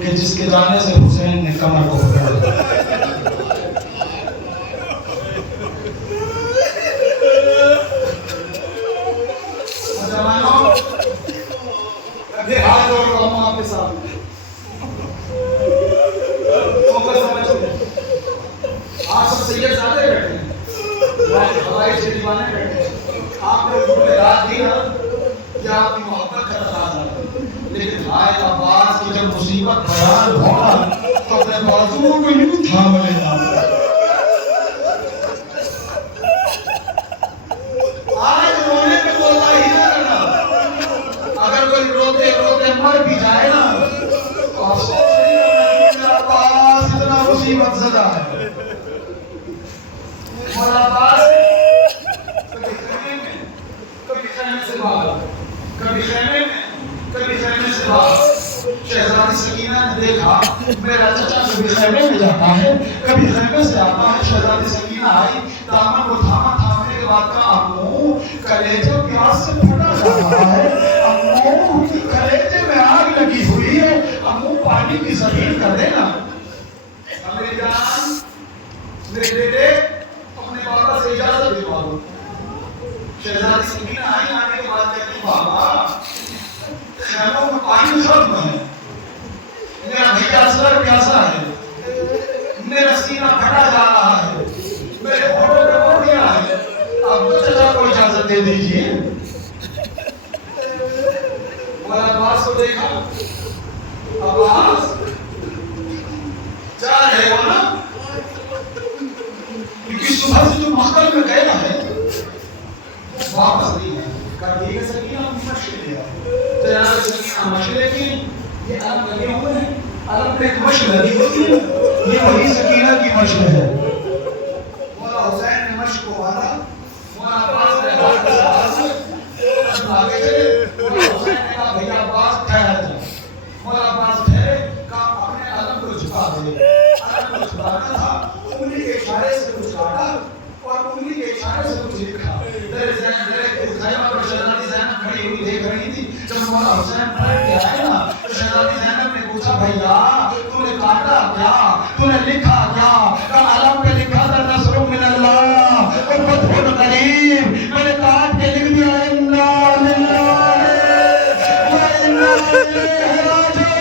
کہ جس کے جانے سے حسین نے کمر کو پکڑا. مسلمانوں ابھی ہاتھ جوڑ رہا ہوں آپ کے ساتھ. آپ سب سید زادے بیٹھے ہیں, ہوائی سے دیوانے بیٹھے ہیں. آپ نے جھوٹ رات دی نا کہ آپ کی محبت کا تقاضا ہے, لیکن بھائی عباس کی جب مصیبت بیان ہونا تو اپنے بازوؤں کو یوں تھام لینا. آج رونے پہ بولنا ہی نہ کرنا. اگر کوئی روتے روتے مر بھی جائے نا تو افسوس نہیں کرنا کہ عباس اتنا مصیبت زدہ ہے. مولا عباس کبھی خیمے میں, کبھی خیمے سے باہر, کبھی خیمے میں, کبھی خیمے سے باہر. شہزادی سکینہ نے دیکھا میرا چچا کبھی خیمے میں جاتا ہے کبھی خیمے سے آتا ہے. شہزادی سکینہ آئی, دامن کو تھاما, تھامنے کے بعد کہا امو کلیجہ پیاس سے پھٹا جا رہا ہے, امو کلیجے میں آگ لگی ہوئی ہے, امو پانی کی زمین کر دینا. میری جان, میرے بیٹے اپنے بابا سے اجازت دلوا دو. شہزادی سکینہ آئی, آنے کے بعد کہتی بابا خیموں میں پانی ختم ہے, میرا بھیا اصغر پیاسا ہے, میرا سینہ پھٹا جا رہا ہے, میرے ہونٹوں پہ موتیاں ہیں, اب تو چچا کو اجازت دے دیجیے. مولا عباس کو دیکھا, عباس جا رہے ہو نا, کیونکہ صبح سے جو مختل میں گئے ہے واپس نہیں ہے. کہا ٹھیک ہے سکینہ ہم مشق لے آئے. تو یہاں سکینہ مشق لے کی, یہ علم لگے ہوئے ہیں, علم پہ ایک مشق لگی ہوتی ہے, یہ وہی سکینہ کی مشق ہے. مولا حسین نے مشق کو باندھا, مولا عباس نے ہاتھ کے ساتھ آگے چلے. مولا حسین نے کہا بھیا عباس ٹھہر جا. مولا عباس ٹھہرے, کہا اپنے علم کو جھکا دے. علم کو جھکانا تھا, انگلی کے اشارے سے کچھ کاٹا اور انگلی کے اشارے سے کچھ لکھا. خیمہ پر شہزادی زینب کھڑی ہوئی دیکھ رہی تھی. جب مولا حسین پلٹ کے آئے نا تو شہزادی زینب نے پوچھا بھیا تو نے کاٹا کیا, تو نے لکھا کیا؟ کہا علم پہ لکھا تھا نصر من اللہ اور فتح قریب, میں نے کاٹ کے لکھ دیا انا للہ و انا الیہ راجعون.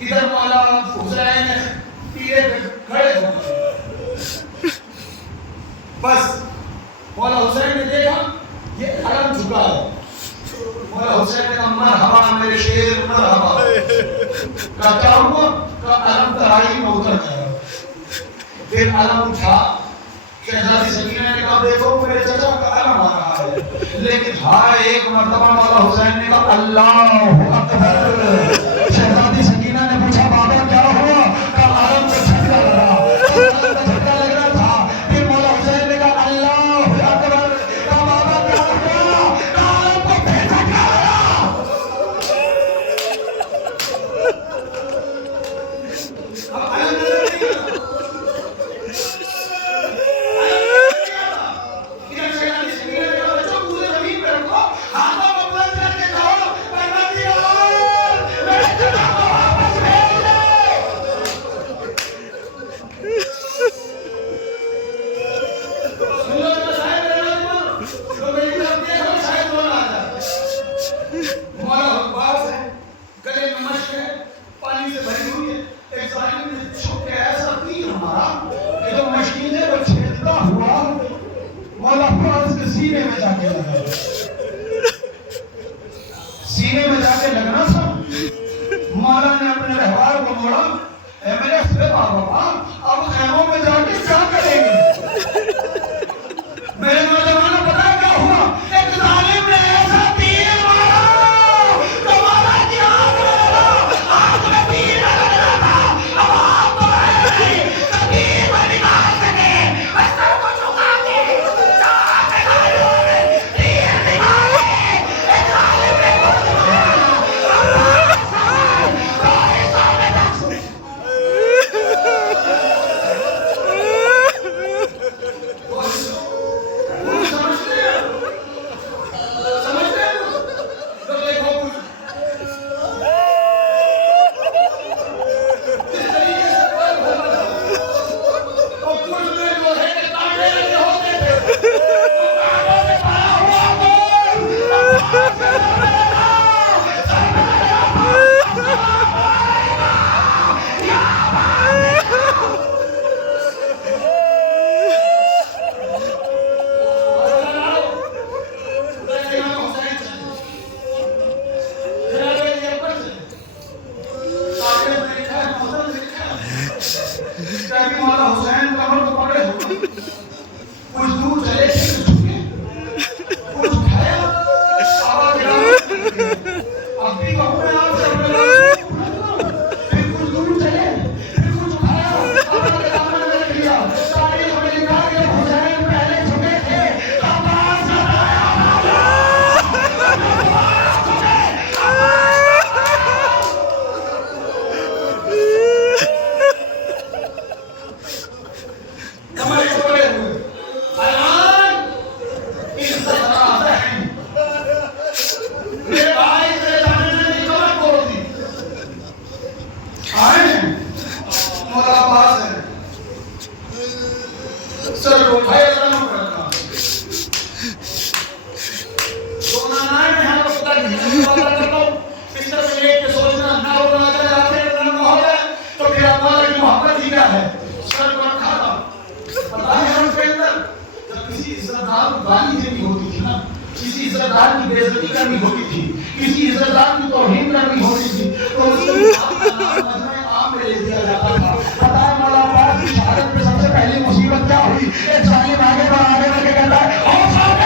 ادھر مولا حسین پیرے پہ کھڑے ہو گئے. بس مولا حسین نے دیکھا یہ علم جھکا ہے. مولا حسین نے کہا مرحبا میرے شیر مرحبا. کہا کیا ہوا؟ کہا علم ترائی میں اتر گیا. پھر علم اٹھا. شہزادی سکینہ نے کہا دیکھو میرے چچا کا علم آ رہا ہے, لیکن ہائے ایک مرتبہ مولا حسین نے کہا اللہ اکبر. شہزادی سکینہ نے پوچھا بابا کیا ہوا؟ کہا علم کو جھٹکا لگا. علم کو جھٹکا لگ رہا تھا. پھر مولا حسین نے کہا اللہ اکبر. کہا بابا کیا ہوا؟ کہا علم کو پھر جھٹکا لگا. اب علم کبھی مولا حسین کمر کو پکڑے ہوئے کچھ دور چلے تھے کچھ کھایا آواز اب بھی کہوں میں آپ سے پھر کچھ دور چلے پھر کچھ کھایا آواز دامن میں لیا تاریخ میں لکھا کہ حسین پہلے جھکے تھے عباس کسی عزتدار کی بے عزتی کرنی ہوتی تھی کسی عزتدار کی توہین کرنی ہوتی تھی تو اس کے مجمع عام میں لے دیا جاتا تھا پتہ ہے مولا عباس کی شہادت پہ سب سے پہلی مصیبت کیا ہوئی ایک ظالم آگے بڑھ کے کہتا ہے او صاحب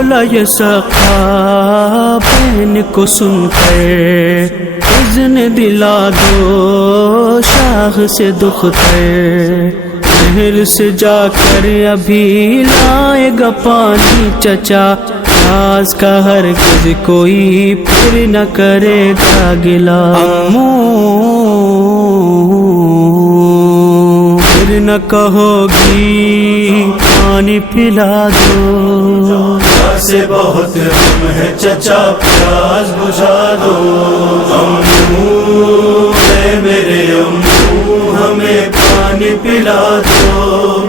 بولا یہ سقا بہن کو سن کر اذن دلا دو شاخ سے دختر نہر سے جا کر ابھی لائے گا پانی چچا راز کا ہرگز کوئی پھر نہ کرے گا گلا نہ کہوگی پانی پلا دو، سے بہت غم ہے چچا پیاس بجھا دو، امو اے میرے امو ہمیں پانی پلا دو،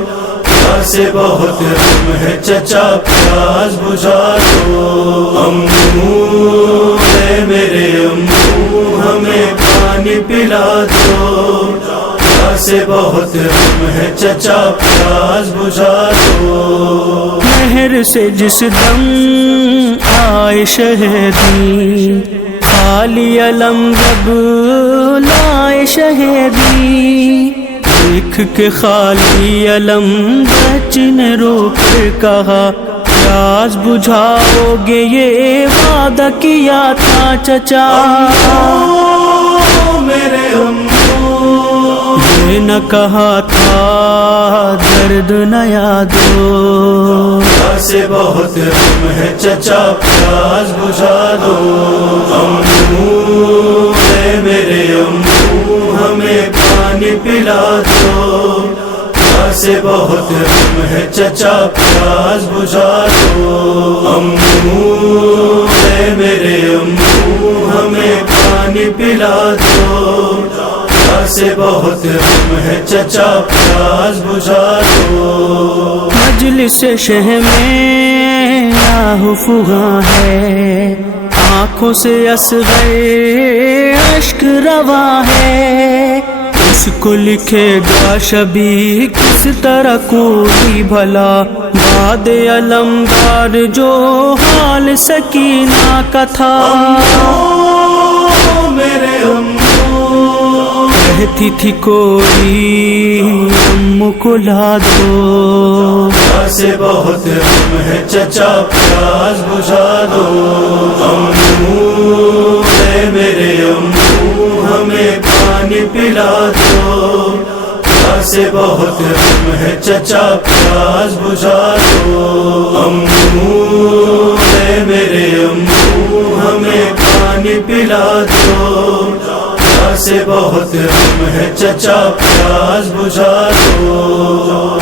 سے بہت غم ہے چچا پیاس بجھا دو، امو اے میرے امو ہمیں پانی پلا دو، سے بہت غم ہے چچا پیاس بجھا دو، مہر سے جس دم آئے شہیدی، خالی علم جب لائے شہیدی، دیکھ کے خالی علم بچی نے رو کر کہا پیاس بجھاؤ گے یہ وعدہ کیا تھا چچا، میرے امو یہ نہ کہا تھا درد نہ یادو، سے بہت غم ہے چچا پیاس بجھا دو، امو اے میرے امو ہمیں پانی پلا دو، سے بہت غم ہے چچا پیاس بجھا دو، امو اے میرے امو ہمیں پانی پلا دو، سے بہت غم ہے چچا پیاس بجھا دو، مجلس شہ میں آہ فغاں ہے، آنکھوں سے اصغر اشک رواں ہے، اس کو لکھے گا شبیہ کس طرح کوئی بھلا، باد علمدار جو حال سکینہ کا تھا، میرے امو کہتی تھی کوئی امو کو لا دو، سے بہت غم ہے چچا پیاس بجھا دو، امو اے میرے امو ہمیں پانی پلا دو، سے بہت غم ہے چچا پیاس بجھا دو، امو اے میرے امو ہمیں پانی پلا دو، سے بہت غم ہے چچا پیاس بجھا دو۔